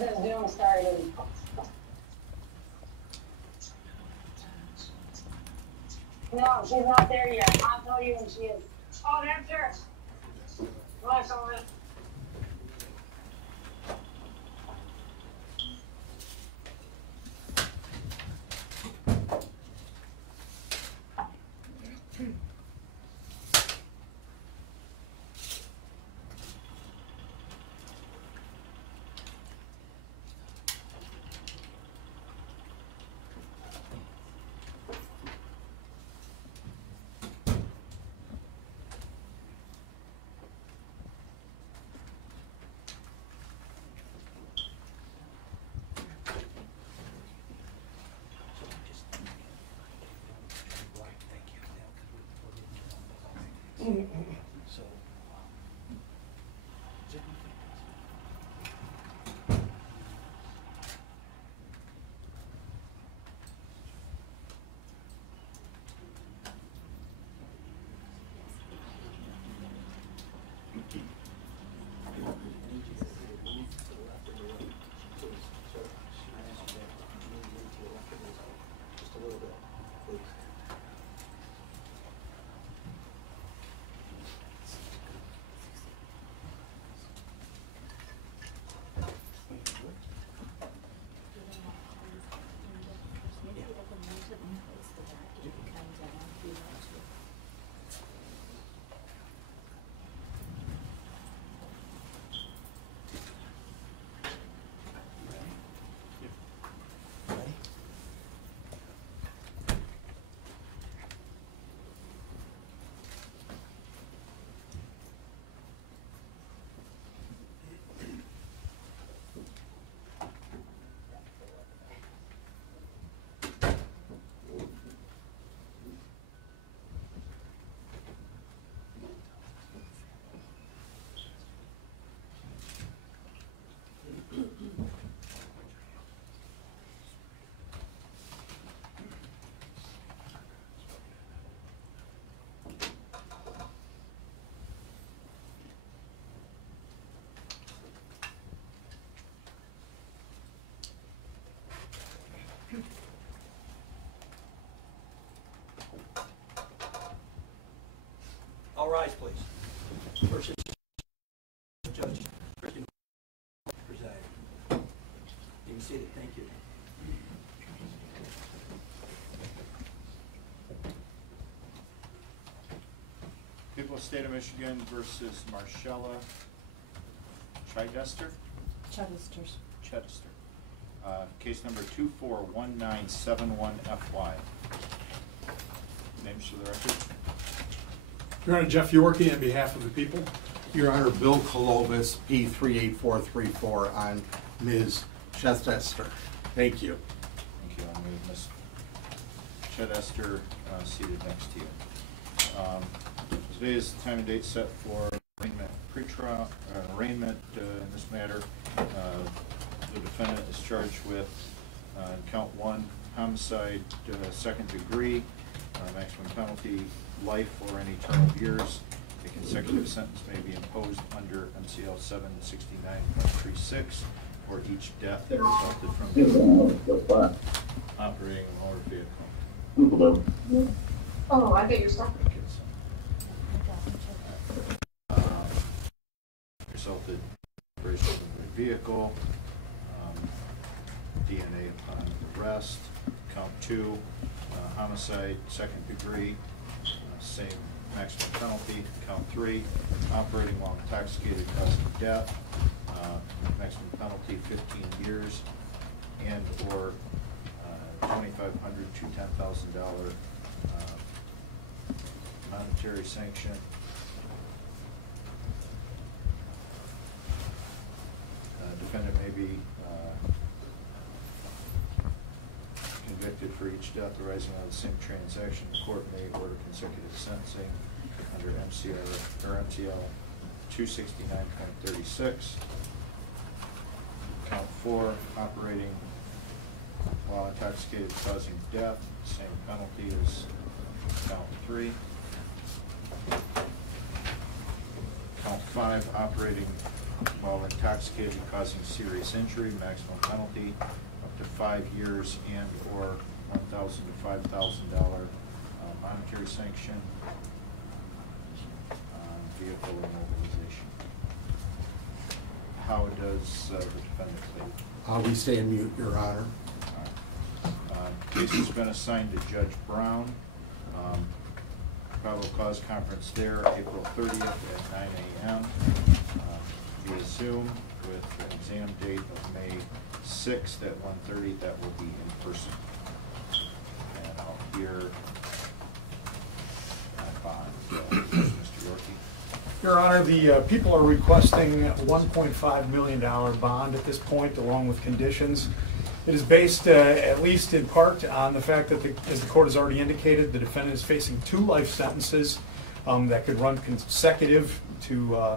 The Zoom started. No, she's not there yet. I'll tell you when she is. Oh, that's her. Watch over it. So, just a little bit, please. All rise, please. First is Judge Christian presiding. You can see it. Thank you. People of the State of Michigan versus Marcella Chidester. Case number 241971FY. Names for the record. Your Honor, Jeff Yorkie on behalf of the people. Your Honor, Bill Kolovis, P38434 on Ms. Chidester. Thank you. Thank you. I'll move Ms. Chidester seated next to you. Today is the time and date set for arraignment pretrial, arraignment in this matter. The defendant is charged with count 1, homicide, second degree, maximum penalty, life or any term of years. A consecutive sentence may be imposed under MCL 769.36 for each death that resulted from operating a motor vehicle. Oh, I get your stuff. Resulted operation of the vehicle, DNA upon arrest. Count 2, homicide, second degree, same maximum penalty. Count 3, operating while intoxicated causing death, maximum penalty 15 years and or $2,500 to $10,000 monetary sanction. Defendant may be convicted for each death arising out of the same transaction. The court may order consecutive sentencing under MCL 269.36. Count 4, operating while intoxicated causing death, same penalty as count 3. Count 5, operating while intoxicated and causing serious injury, maximum penalty up to 5 years and or $1,000 to $5,000 monetary sanction on vehicle immobilization. How does the defendant plead? We stay in mute, Your Honor. Case has been assigned to Judge Brown. Probable cause conference there, April 30th at 9 a.m. Via Zoom with an exam date of May 6th at 1:30. That will be in person. And I'll hear bond. Mr. Yorkie. Your Honor, the people are requesting a $1.5 million bond at this point, along with conditions. It is based, at least in part, on the fact that, as the court has already indicated, the defendant is facing 2 life sentences that could run consecutive to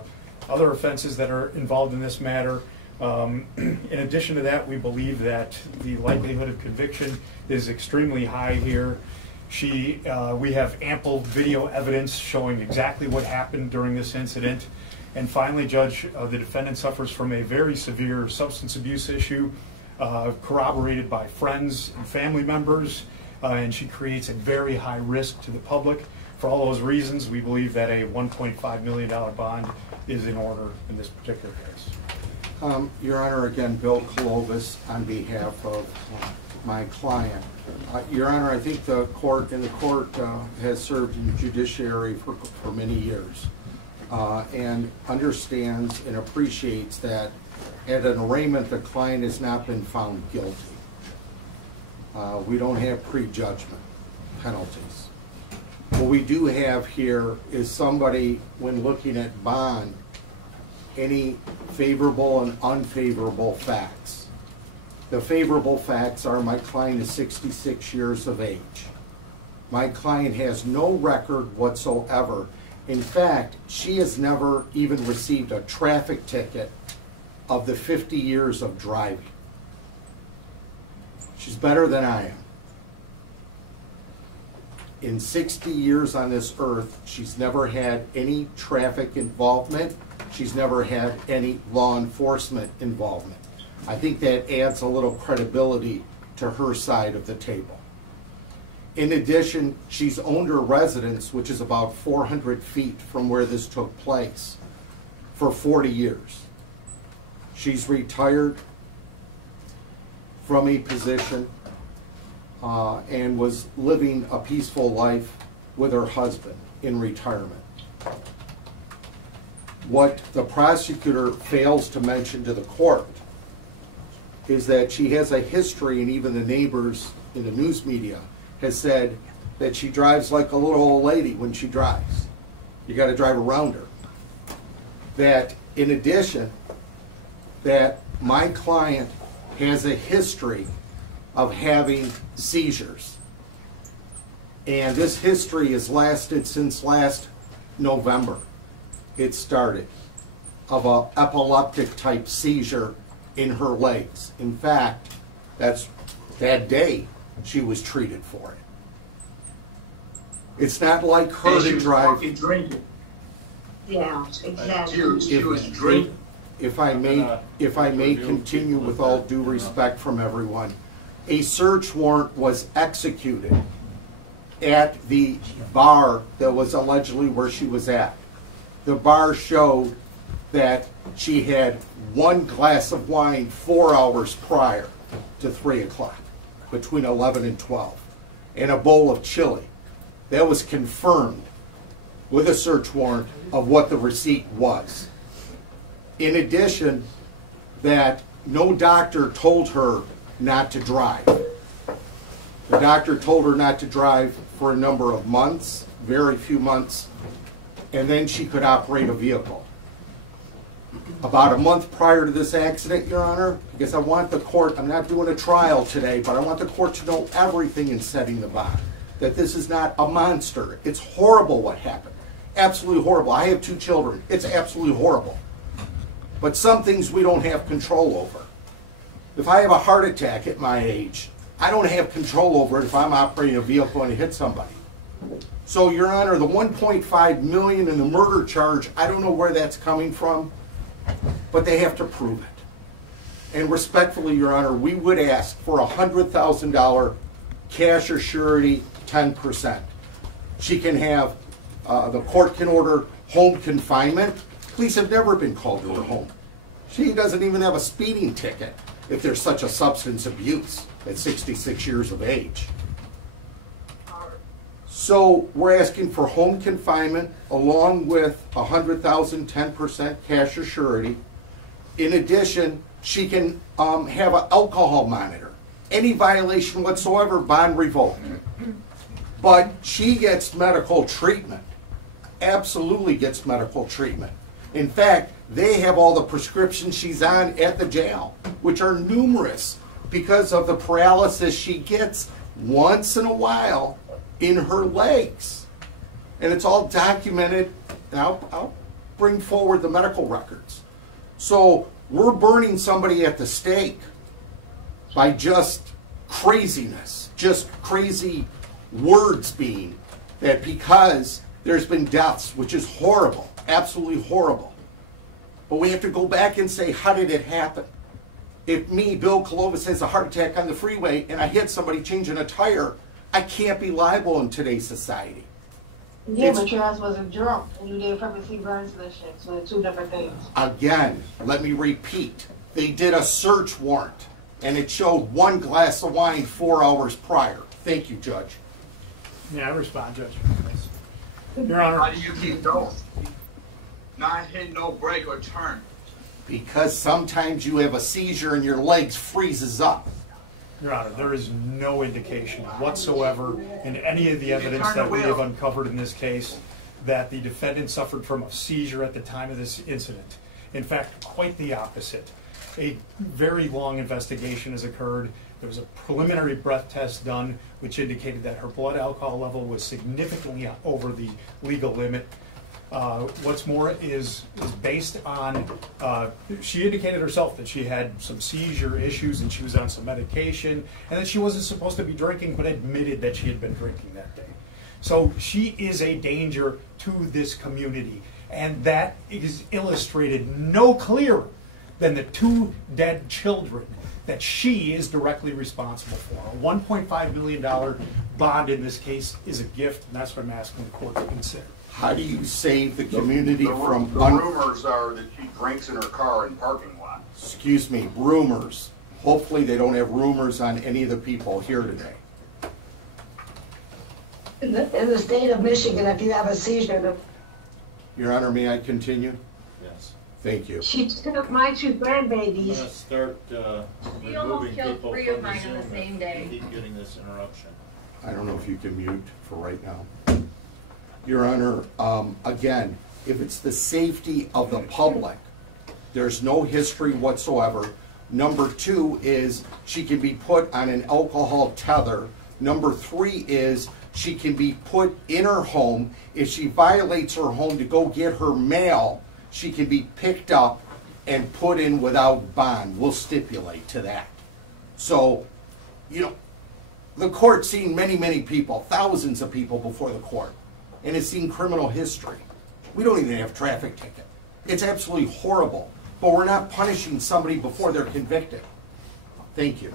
other offenses that are involved in this matter. In addition to that, we believe that the likelihood of conviction is extremely high here. We have ample video evidence showing exactly what happened during this incident. And finally, Judge, the defendant suffers from a very severe substance abuse issue, corroborated by friends and family members, and she creates a very high risk to the public. For all those reasons, we believe that a $1.5 million bond is in order in this particular case. Your Honor, again, Bill Clovis on behalf of my client. Your Honor, I think the court has served in the judiciary for many years and understands and appreciates that at an arraignment, the client has not been found guilty. We don't have prejudgment penalties. What we do have here is somebody, when looking at bond, any favorable and unfavorable facts. The favorable facts are my client is 66 years of age. My client has no record whatsoever. In fact, she has never even received a traffic ticket of the 50 years of driving. She's better than I am. In 60 years on this earth, she's never had any traffic involvement. She's never had any law enforcement involvement. I think that adds a little credibility to her side of the table. In addition, she's owned her residence, which is about 400 feet from where this took place, for 40 years. She's retired from a position and was living a peaceful life with her husband in retirement. What the prosecutor fails to mention to the court is that she has a history, and even the neighbors in the news media has said that she drives like a little old lady when she drives. You got to drive around her. That in addition, that my client has a history of having seizures. And this history has lasted since last November. It started of an epileptic type seizure in her legs. In fact, that's that day she was treated for it. It's not like her to drive. Drinking. Yeah, exactly. She was drinking. If I may continue with all due respect from everyone, a search warrant was executed at the bar that was allegedly where she was at. The bar showed that she had 1 glass of wine 4 hours prior to 3 o'clock, between 11 and 12, and a bowl of chili. That was confirmed with a search warrant of what the receipt was. In addition, that no doctor told her not to drive. The doctor told her not to drive for a number of months, very few months, and then she could operate a vehicle. About a month prior to this accident, Your Honor, because I want the court, I'm not doing a trial today, but I want the court to know everything in setting the bond. That this is not a monster. It's horrible what happened. Absolutely horrible. I have 2 children. It's absolutely horrible. But some things we don't have control over. If I have a heart attack at my age, I don't have control over it if I'm operating a vehicle and I hit somebody. So, Your Honor, the $1.5 million in the murder charge, I don't know where that's coming from. but they have to prove it. And respectfully, Your Honor, we would ask for a $100,000 cash or surety, 10%. She can have, the court can order home confinement. Police have never been called to her home. She doesn't even have a speeding ticket if there's such a substance abuse at 66 years of age. So we're asking for home confinement along with $100,000, 10% cash or surety. In addition, she can have an alcohol monitor. Any violation whatsoever, bond revoked. But she gets medical treatment. Absolutely gets medical treatment. In fact, they have all the prescriptions she's on at the jail, which are numerous because of the paralysis she gets once in a while in her legs. And it's all documented, and I'll bring forward the medical records. So we're burning somebody at the stake by just craziness, just crazy words being that because there's been deaths, which is horrible, absolutely horrible. But we have to go back and say, how did it happen? If me, Bill Clovis, has a heart attack on the freeway and I hit somebody changing a tire, I can't be liable in today's society. Yeah, but your ass wasn't drunk and you did purposely burn to this shit, so they're two different things. Again, let me repeat. They did a search warrant and it showed 1 glass of wine 4 hours prior. Thank you, Judge. Yeah, I respond, Judge. Your Honor. How do you keep going? Not hit no break or turn. Because sometimes you have a seizure and your legs freezes up. Your Honor, there is no indication whatsoever in any of the evidence that we have uncovered in this case that the defendant suffered from a seizure at the time of this incident. In fact, quite the opposite. A very long investigation has occurred. There was a preliminary breath test done which indicated that her blood alcohol level was significantly over the legal limit. What's more is based on, she indicated herself that she had some seizure issues and she was on some medication and that she wasn't supposed to be drinking, but admitted that she had been drinking that day. So she is a danger to this community, and that is illustrated no clearer than the 2 dead children that she is directly responsible for. A $1.5 million bond in this case is a gift, and that's what I'm asking the court to consider. How do you save the community from... The rumors are that she drinks in her car in parking lot. Excuse me, rumors. Hopefully they don't have rumors on any of the people here today. In the state of Michigan, if you have a seizure... Your Honor, may I continue? Yes. Thank you. She took my 2 I'm grandbabies. going to start We almost removing killed people 3 from of mine on the Zoom same if day. we keep getting this interruption. I don't know if you can mute for right now. Your Honor, again, if it's the safety of the public, there's no history whatsoever. Number 2 is she can be put on an alcohol tether. Number 3 is she can be put in her home. If she violates her home to go get her mail, she can be picked up and put in without bond. We'll stipulate to that. So, you know, the court's seen many, many people, thousands of people before the court, and it's seen criminal history. We don't even have traffic ticket. It's absolutely horrible, but we're not punishing somebody before they're convicted. Thank you.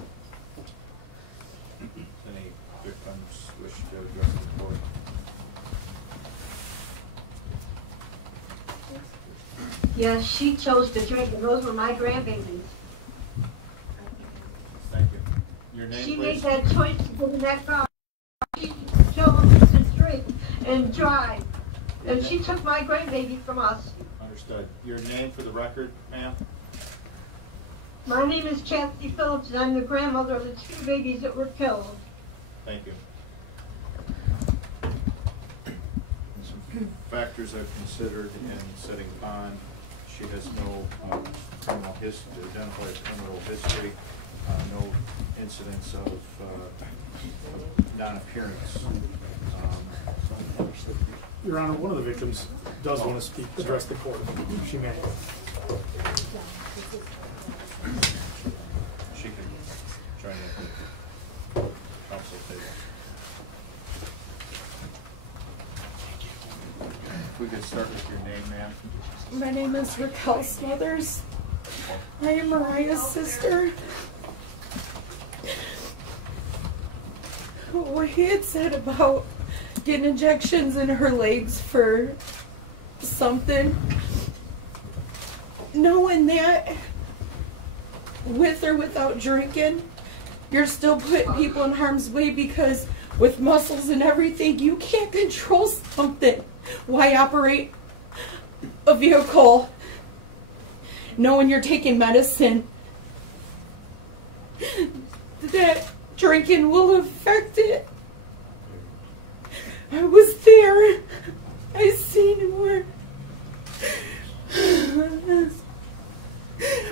Any victims wish to address the court? Yes, she chose to drink, and those were my grandbabies. Thank you. Your name, She please? made that choice to get in that car. She chose to drink and drive. And she took my grandbaby from us. Understood. Your name for the record, ma'am? My name is Chastity Phillips, and I'm the grandmother of the 2 babies that were killed. Thank you. Some factors I've considered in setting bond. She has no criminal history, identified criminal history, no incidents of non-appearance. Your Honor, one of the victims does want to speak, address the court, if she may. She can join the council table. If we could start with your name, ma'am. My name is Raquel Smothers. I am Mariah's sister. What he had said about getting injections in her legs for something, knowing that with or without drinking, you're still putting people in harm's way, because with muscles and everything, you can't control something. Why operate a vehicle knowing you're taking medicine that drinking will affect it? I was there. I seen where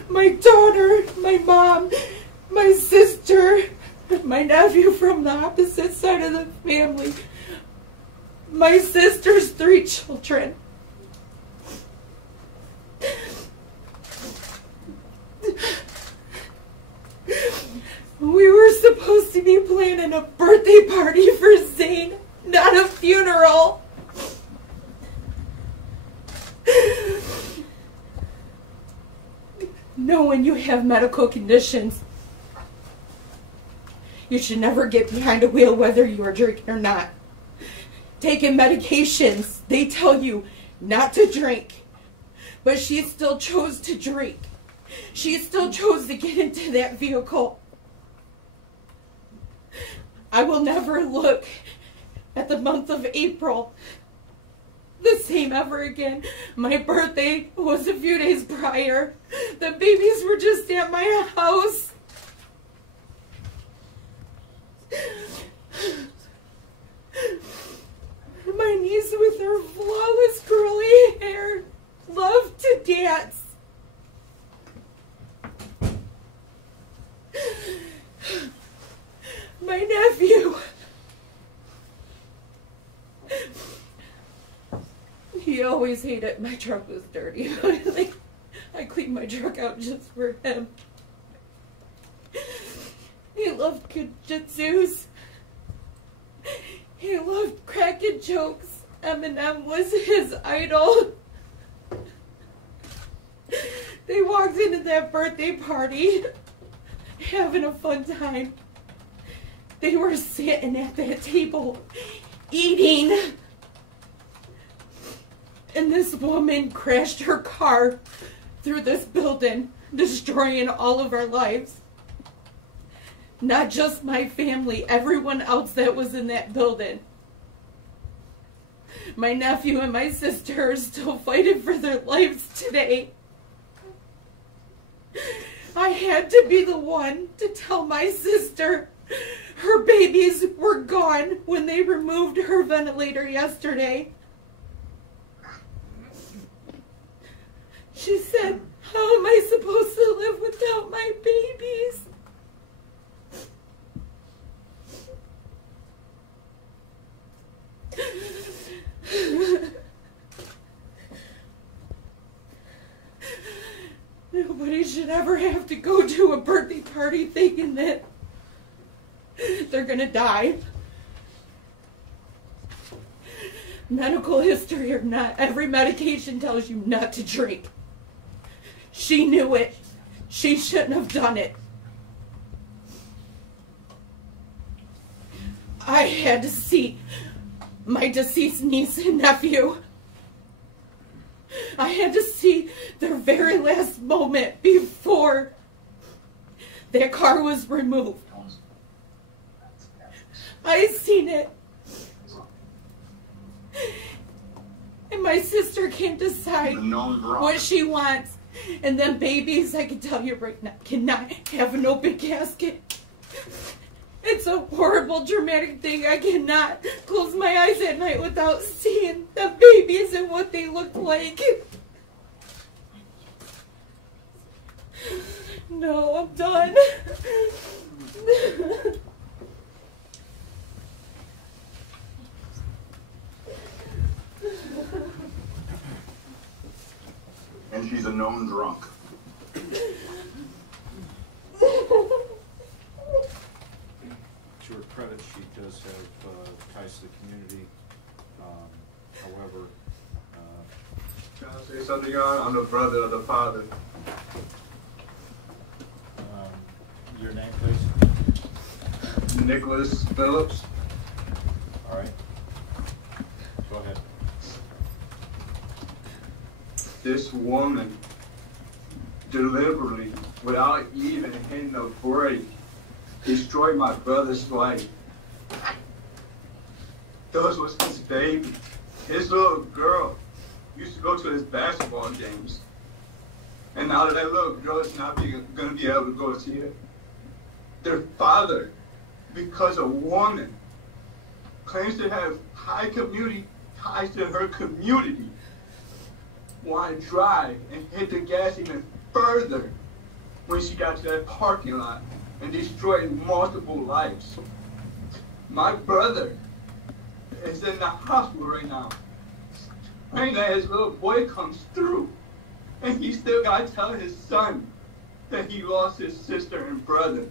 my daughter, my mom, my sister, my nephew from the opposite side of the family, my sister's 3 children. We were supposed to be planning a birthday party for Zane, not a funeral. Knowing you have medical conditions, you should never get behind a wheel whether you are drinking or not. Taking medications, they tell you not to drink, but she still chose to drink. She still chose to get into that vehicle. I will never look at the month of April the same ever again. My birthday was a few days prior. The babies were just at my house. My niece with her flawless curly hair loved to dance. My nephew, he always hated my truck was dirty. I cleaned my truck out just for him. He loved jujitsus. He loved cracking jokes. Eminem was his idol. They walked into that birthday party having a fun time. They were sitting at that table eating, and this woman crashed her car through this building, destroying all of our lives. Not just my family, everyone else that was in that building. My nephew and my sister are still fighting for their lives today. I had to be the one to tell my sister her babies were gone when they removed her ventilator yesterday. She said, "How am I supposed to live without my babies?" Nobody should ever have to go to a birthday party thinking that they're gonna die. Medical history or not, every medication tells you not to drink. She knew it. She shouldn't have done it. I had to see my deceased niece and nephew. I had to see their very last moment before their car was removed. I seen it. And my sister can't decide what she wants. And then babies, I can tell you right now, cannot have an open casket. It's a horrible, dramatic thing. I cannot close my eyes at night without seeing the babies and what they look like. No, I'm done. And she's a known drunk. To her credit, she does have ties to the community. However, Can I say something, Your Honor? I'm the brother of the father. Nicholas Phillips. All right. Go ahead. This woman deliberately, without even hitting a brake, destroyed my brother's life. Those was his baby. His little girl used to go to his basketball games. And now that little girl is not going to be able to go see it. Their father, because a woman claims to have high community ties to her community, want to drive and hit the gas even further when she got to that parking lot and destroyed multiple lives. My brother is in the hospital right now, praying that his little boy comes through, and he still got to tell his son that he lost his sister and brother.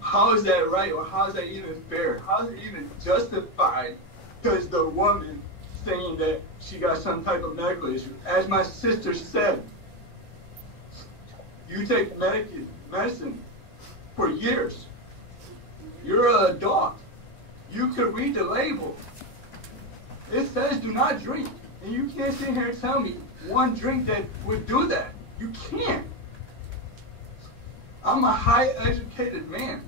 How is that right, or how is that even fair? How is it even justified? Because the woman saying that she got some type of medical issue. As my sister said, you take medicine for years. You're an adult. You could read the label. It says do not drink. And you can't sit here and tell me one drink that would do that. You can't. I'm a high educated man.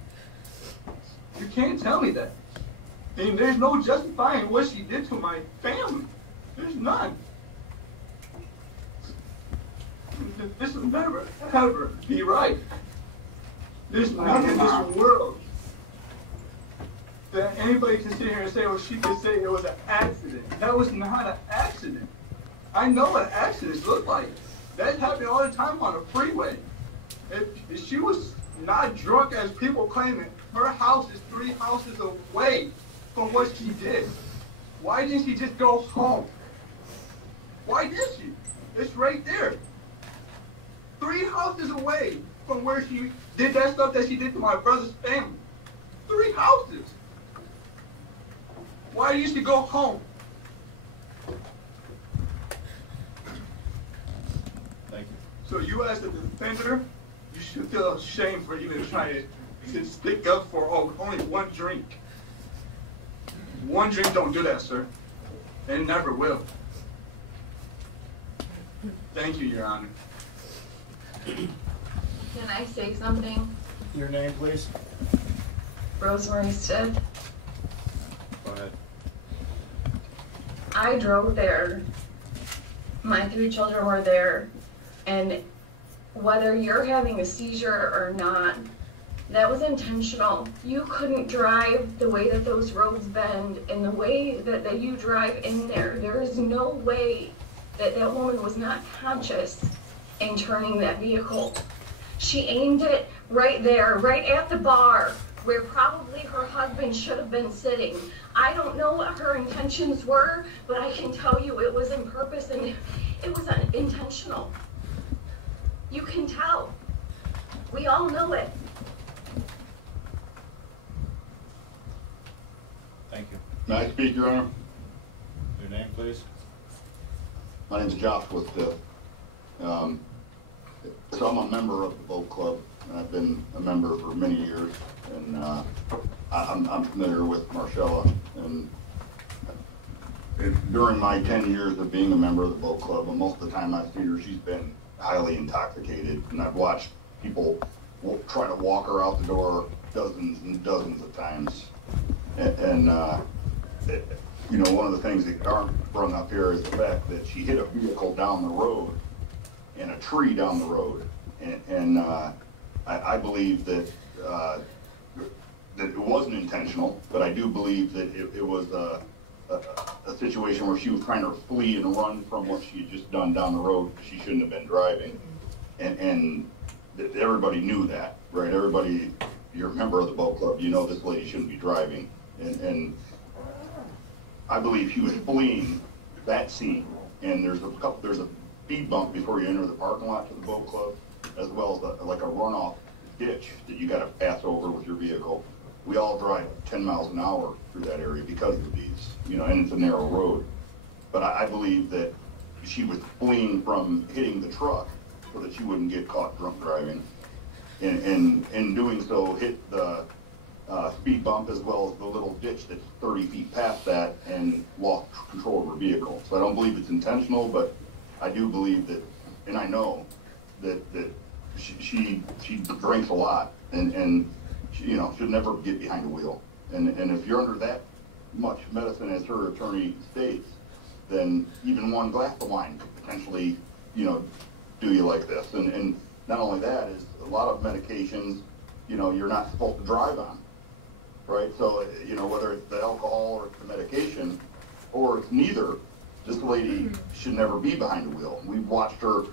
You can't tell me that. And there's no justifying what she did to my family. There's none. This will never, ever be right. There's nothing in this world that anybody can sit here and say, well, she could say it was an accident. That was not an accident. I know what accidents look like. That happened all the time on the freeway. If she was not drunk as people claim it, her house is 3 houses away from what she did. Why didn't she just go home? Why did she? It's right there. 3 houses away from where she did that stuff that she did to my brother's family. 3 houses. Why did she go home? Thank you. So you as the defender, you should feel ashamed for even trying to stick up for only one drink. One drink don't do that, sir. And never will. Thank you, Your Honor. Can I say something? Your name, please. Rosemary S. Go ahead. I drove there. My 3 children were there. And whether you're having a seizure or not, that was intentional. You couldn't drive the way that those roads bend and the way that you drive in there. There is no way that that woman was not conscious in turning that vehicle. She aimed it right there, right at the bar, where probably her husband should have been sitting. I don't know what her intentions were, but I can tell you it was in purpose and it was intentional. You can tell. We all know it. Thank you. May I speak, Your Honor? Your name, please. My name is Joshua Stiff. So I'm a member of the Boat Club, and I've been a member for many years, and I'm familiar with Marcella. And during my 10 years of being a member of the Boat Club, and most of the time I've seen her, she's been highly intoxicated, and I've watched people try to walk her out the door dozens and dozens of times. And you know, one of the things that aren't brought up here is the fact that she hit a vehicle down the road and a tree down the road. And I believe that that it wasn't intentional, but I do believe that it was a situation where she was trying to flee and run from what she had just done down the road because she shouldn't have been driving. And everybody knew that, right? Everybody, you're a member of the Boat Club, you know this lady shouldn't be driving. And I believe she was fleeing that scene. And there's a speed bump before you enter the parking lot to the Boat Club, as well as like a runoff ditch that you got to pass over with your vehicle. We all drive 10 miles an hour through that area because of these, you know, and it's a narrow road. But I believe that she was fleeing from hitting the truck so that she wouldn't get caught drunk driving. and in doing so hit the speed bump as well as the little ditch that's 30 feet past that and lost control of her vehicle. So I don't believe it's intentional, but I do believe that, and I know that she drinks a lot and she, you know, should never get behind the wheel. And if you're under that much medicine as her attorney states, then even one glass of wine could potentially, you know, do you like this. And not only that, is a lot of medications, you know, you're not supposed to drive on, right? So, you know, whether it's the alcohol or it's the medication, or it's neither, this lady should never be behind the wheel. We've watched her,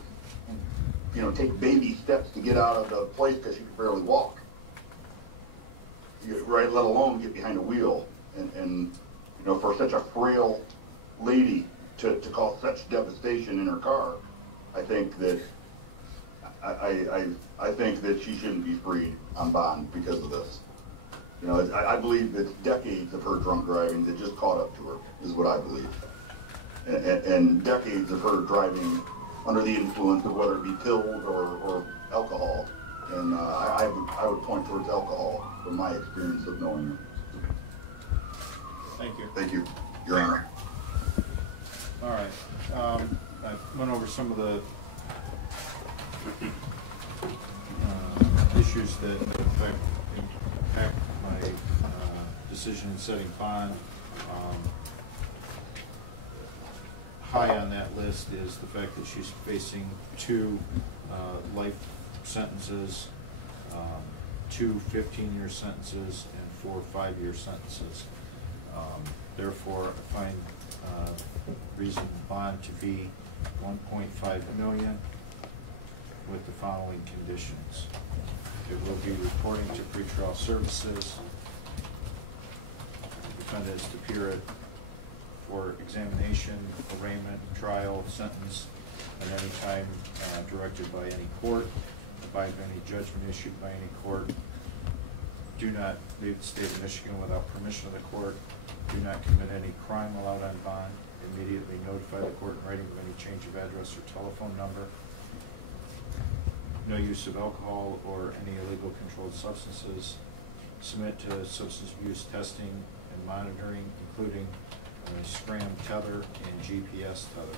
you know, take baby steps to get out of the place because she could barely walk, right, let alone get behind the wheel. And you know, for such a frail lady to cause such devastation in her car, I think that I think that she shouldn't be freed on bond because of this. You know, I believe it's decades of her drunk driving that just caught up to her, is what I believe. And decades of her driving under the influence of whether it be pills or alcohol. And I would point towards alcohol from my experience of knowing her. Thank you. Thank you, Your Honor. All right. I went over some of the issues that impact my decision in setting bond. High on that list is the fact that she's facing 2 life sentences, 2 15-year sentences, and 4 5-year sentences. Therefore, I find reason bond to be $1.5 million with the following conditions. It will be reporting to pretrial services. The defendant is to appear for examination, arraignment, trial, sentence, at any time directed by any court, abide by any judgment issued by any court. Do not leave the state of Michigan without permission of the court. Do not commit any crime allowed on bond. Immediately notify the court in writing of any change of address or telephone number. No use of alcohol or any illegal controlled substances. Submit to substance abuse testing and monitoring, including SCRAM tether and GPS tether.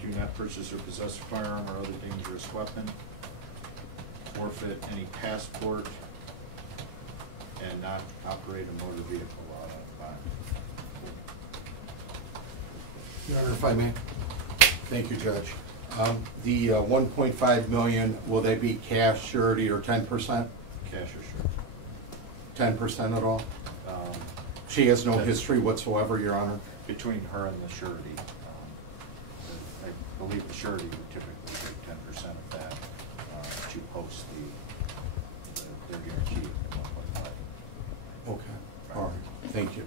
Do not purchase or possess a firearm or other dangerous weapon. Forfeit any passport and not operate a motor vehicle while on bond. Your Honor, if I may. Thank you, Judge. The 1.5 million, will they be cash, surety, or 10%? Cash or surety. 10% at all? She has no history whatsoever, Your Honor? Between her and the surety. I believe the surety would typically take 10% of that to post their guarantee at 1.5. Okay. All right. Thank you.